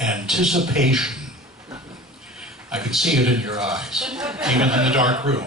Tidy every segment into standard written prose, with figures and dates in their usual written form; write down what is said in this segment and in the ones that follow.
Anticipation. I can see it in your eyes, even in the dark room.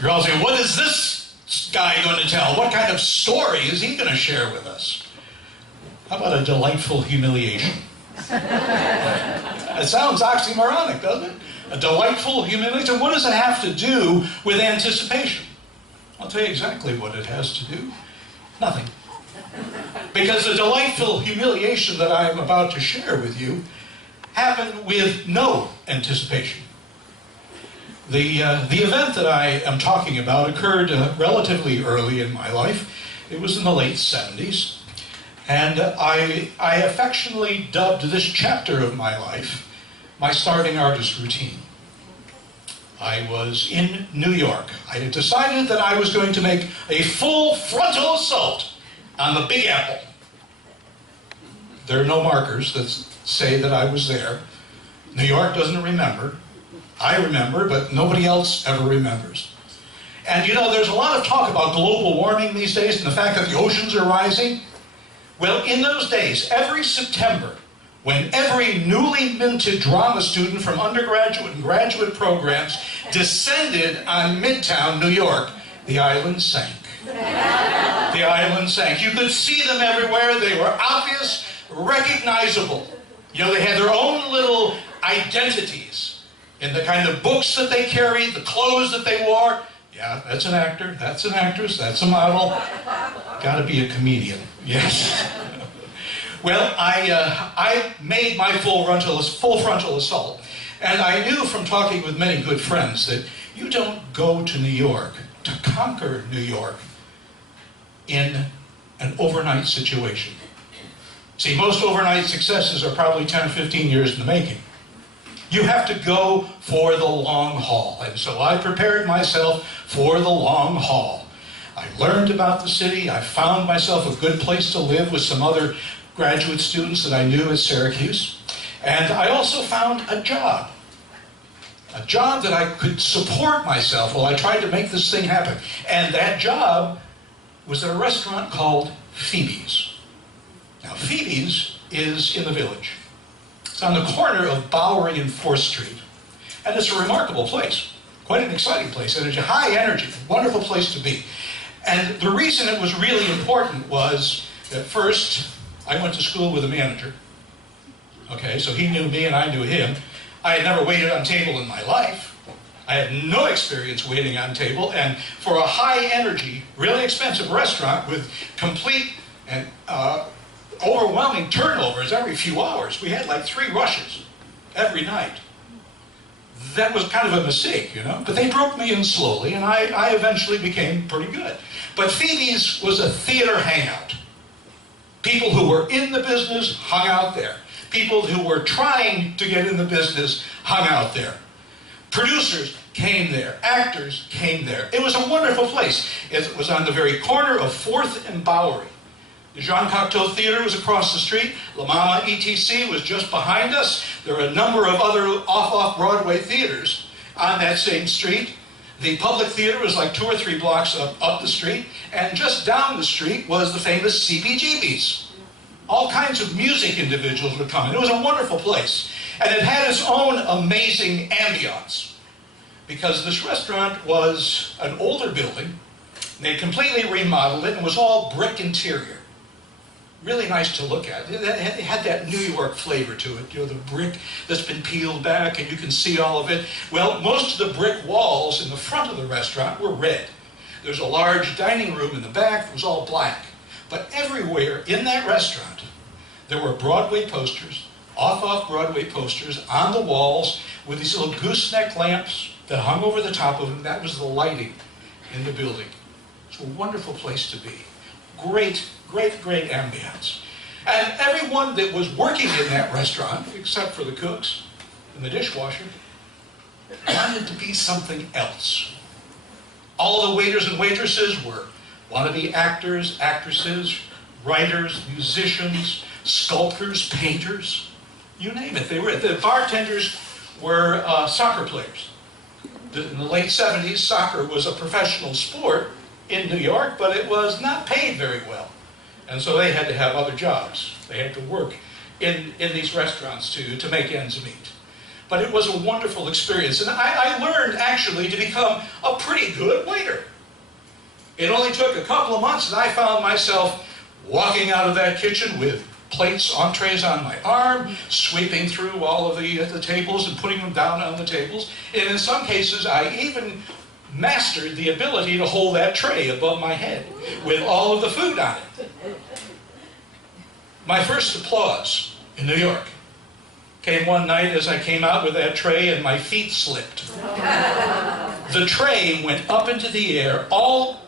You're all saying, what is this guy going to tell? What kind of story is he going to share with us? How about a delightful humiliation? It sounds oxymoronic, doesn't it? A delightful humiliation. What does it have to do with anticipation? I'll tell you exactly what it has to do. Nothing. Because the delightful humiliation that I'm about to share with you happened with no anticipation. The event that I am talking about occurred relatively early in my life. It was in the late 70s. And I affectionately dubbed this chapter of my life my starving artist routine. I was in New York. I had decided that I was going to make a full frontal assault on the Big Apple. There are no markers that say that I was there. New York doesn't remember. I remember, but nobody else ever remembers. And you know, there's a lot of talk about global warming these days and the fact that the oceans are rising. Well, in those days, every September, when every newly minted drama student from undergraduate and graduate programs descended on Midtown New York, the island sank. The island sank. You could see them everywhere. They were obvious, recognizable. You know, they had their own little identities in the kind of books that they carried, the clothes that they wore. Yeah, that's an actor, that's an actress, that's a model. Gotta be a comedian, yes. Well, I made my full frontal assault, and I knew from talking with many good friends that you don't go to New York to conquer New York in an overnight situation. See, most overnight successes are probably 10 or 15 years in the making. You have to go for the long haul, and so I prepared myself for the long haul. I learned about the city. I found myself a good place to live with some other graduate students that I knew at Syracuse. And I also found a job that I could support myself while I tried to make this thing happen. And that job was at a restaurant called Phoebe's. Now, Phoebe's is in the Village. It's on the corner of Bowery and 4th Street. And it's a remarkable place, quite an exciting place, and it's a high energy, wonderful place to be. And the reason it was really important was that first, I went to school with a manager. Okay, so he knew me and I knew him. I had never waited on table in my life. I had no experience waiting on table, and for a high energy, really expensive restaurant with complete and overwhelming turnovers every few hours. We had like 3 rushes every night. That was kind of a mistake, you know, but they broke me in slowly, and I eventually became pretty good. But Phoebe's was a theater hangout. People who were in the business hung out there. People who were trying to get in the business hung out there. Producers came there. Actors came there. It was a wonderful place. It was on the very corner of 4th and Bowery. The Jean Cocteau Theater was across the street. La Mama ETC was just behind us. There were a number of other off-Broadway theaters on that same street. The Public Theater was like 2 or 3 blocks up the street. And just down the street was the famous CBGB's. All kinds of music individuals would come in. It was a wonderful place. And it had its own amazing ambiance. Because this restaurant was an older building. They completely remodeled it and it was all brick interior. Really nice to look at. It had that New York flavor to it. You know, the brick that's been peeled back and you can see all of it. Well, most of the brick walls in the front of the restaurant were red. There's a large dining room in the back that was all black. But everywhere in that restaurant, there were Broadway posters, off-Broadway posters on the walls with these little gooseneck lamps that hung over the top of them. That was the lighting in the building. It's a wonderful place to be. Great, great, great ambience. And everyone that was working in that restaurant, except for the cooks and the dishwasher, wanted to be something else. All the waiters and waitresses were wannabe actors, actresses, writers, musicians, sculptors, painters, you name it. The bartenders were soccer players. In the late 70s, soccer was a professional sport in New York, but it was not paid very well. And so they had to have other jobs. They had to work in these restaurants to make ends meet. But it was a wonderful experience, and I learned actually to become a pretty good waiter. It only took a couple of months, and I found myself walking out of that kitchen with plates, entrees on my arm, sweeping through all of the tables and putting them down on the tables. And in some cases, I even mastered the ability to hold that tray above my head with all of the food on it. My first applause in New York came one night as I came out with that tray and my feet slipped. The tray went up into the air,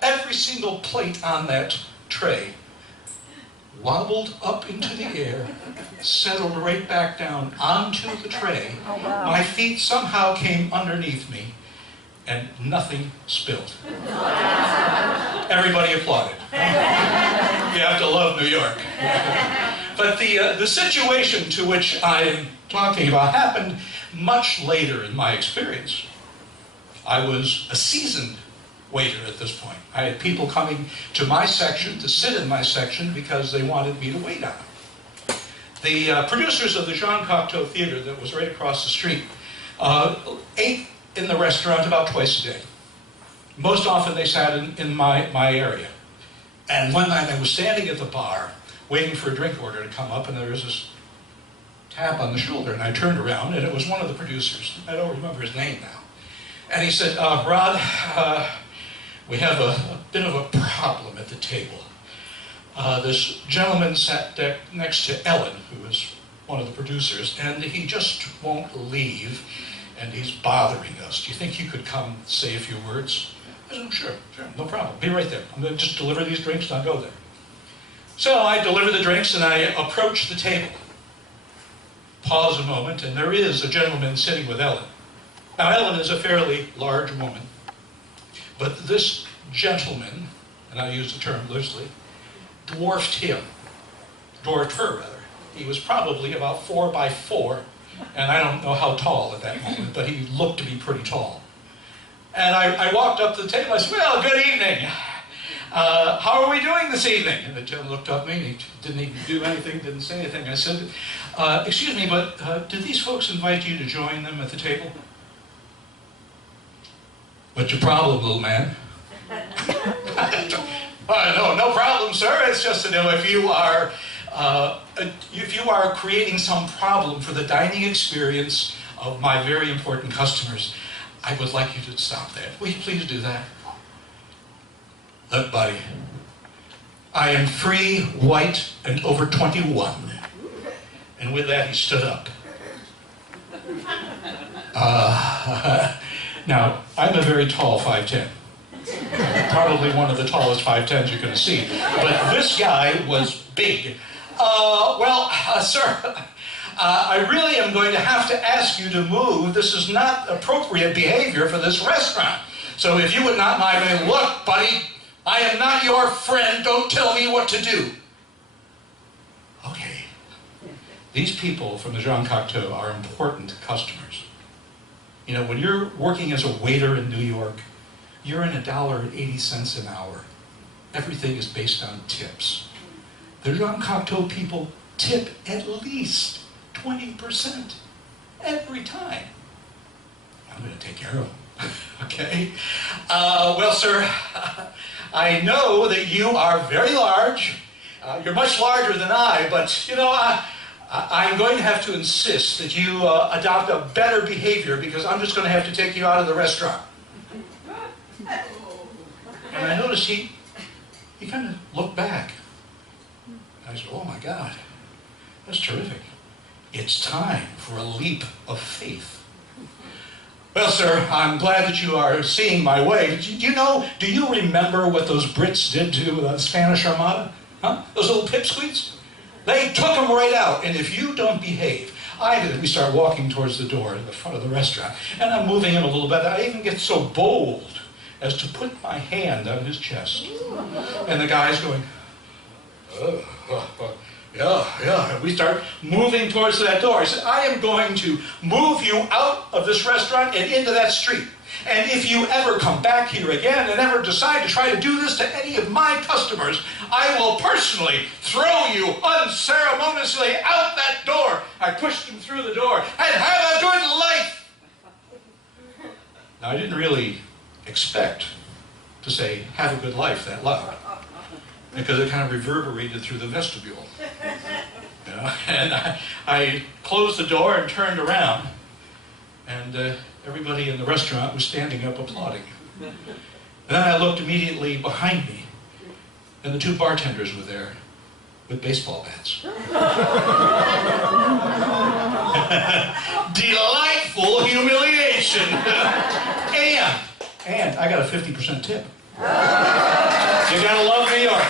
every single plate on that tray wobbled up into the air, settled right back down onto the tray. My feet somehow came underneath me, and nothing spilled. Everybody applauded. You have to love New York. But the situation to which I'm talking about happened much later in my experience. I was a seasoned waiter at this point. I had people coming to my section to sit in my section because they wanted me to wait on them. The producers of the Jean Cocteau Theater that was right across the street ate in the restaurant about twice a day. Most often they sat in my area. And one night I was standing at the bar waiting for a drink order to come up, and there was this tap on the shoulder, and I turned around and it was one of the producers. I don't remember his name now. And he said, Rod, we have a bit of a problem at the table. This gentleman sat next to Ellen, who was one of the producers, and he just won't leave, and he's bothering us. Do you think you could come say a few words? I said, sure, no problem. Be right there. I'm going to just deliver these drinks and I'll go there. So I deliver the drinks and I approach the table. Pause a moment, and there is a gentleman sitting with Ellen. Now, Ellen is a fairly large woman. But this gentleman, and I use the term loosely, dwarfed her rather. He was probably about 4 by 4, and I don't know how tall at that moment, but he looked to be pretty tall. And I walked up to the table, I said, well, good evening. How are we doing this evening? And the gentleman looked up at me, and he didn't even do anything, didn't say anything. I said, excuse me, but did these folks invite you to join them at the table? What's your problem, little man? No problem, sir. It's just to know if you are creating some problem for the dining experience of my very important customers, I would like you to stop that. Will you please do that? Look, buddy, I am free, white, and over 21. And with that, he stood up. Now, I'm a very tall 5'10". Probably one of the tallest 5'10s you're going to see. But this guy was big. Sir, I really am going to have to ask you to move. This is not appropriate behavior for this restaurant. So if you would not mind me, look, buddy, I am not your friend. Don't tell me what to do. Okay. These people from the Jean Cocteau are important customers. You know, when you're working as a waiter in New York, you're in $1.80 an hour. Everything is based on tips. The Jean Cocteau people tip at least 20% every time. I'm going to take care of them. Okay? Well, sir, I know that you are very large. You're much larger than I, but, you know, I'm going to have to insist that you adopt a better behavior because I'm just going to have to take you out of the restaurant. And I noticed he kind of looked back. I said, oh my God, that's terrific. It's time for a leap of faith. Well, sir, I'm glad that you are seeing my way. Do you remember what those Brits did to the Spanish Armada? Huh? Those little pipsqueaks? They took them right out, and if you don't behave, we start walking towards the door in the front of the restaurant, and I'm moving him a little bit. I even get so bold as to put my hand on his chest. And the guy's going, yeah. And we start moving towards that door. I said, I am going to move you out of this restaurant and into that street. And if you ever come back here again and ever decide to try to do this to any of my customers, I will personally throw you unceremoniously out that I pushed him through the door. And have a good life! Now, I didn't really expect to say, have a good life that loud, because it kind of reverberated through the vestibule. You know? And I closed the door and turned around, and everybody in the restaurant was standing up applauding. And then I looked immediately behind me, and the 2 bartenders were there with baseball bats. Delightful humiliation. And I got a 50% tip. You gotta love New York.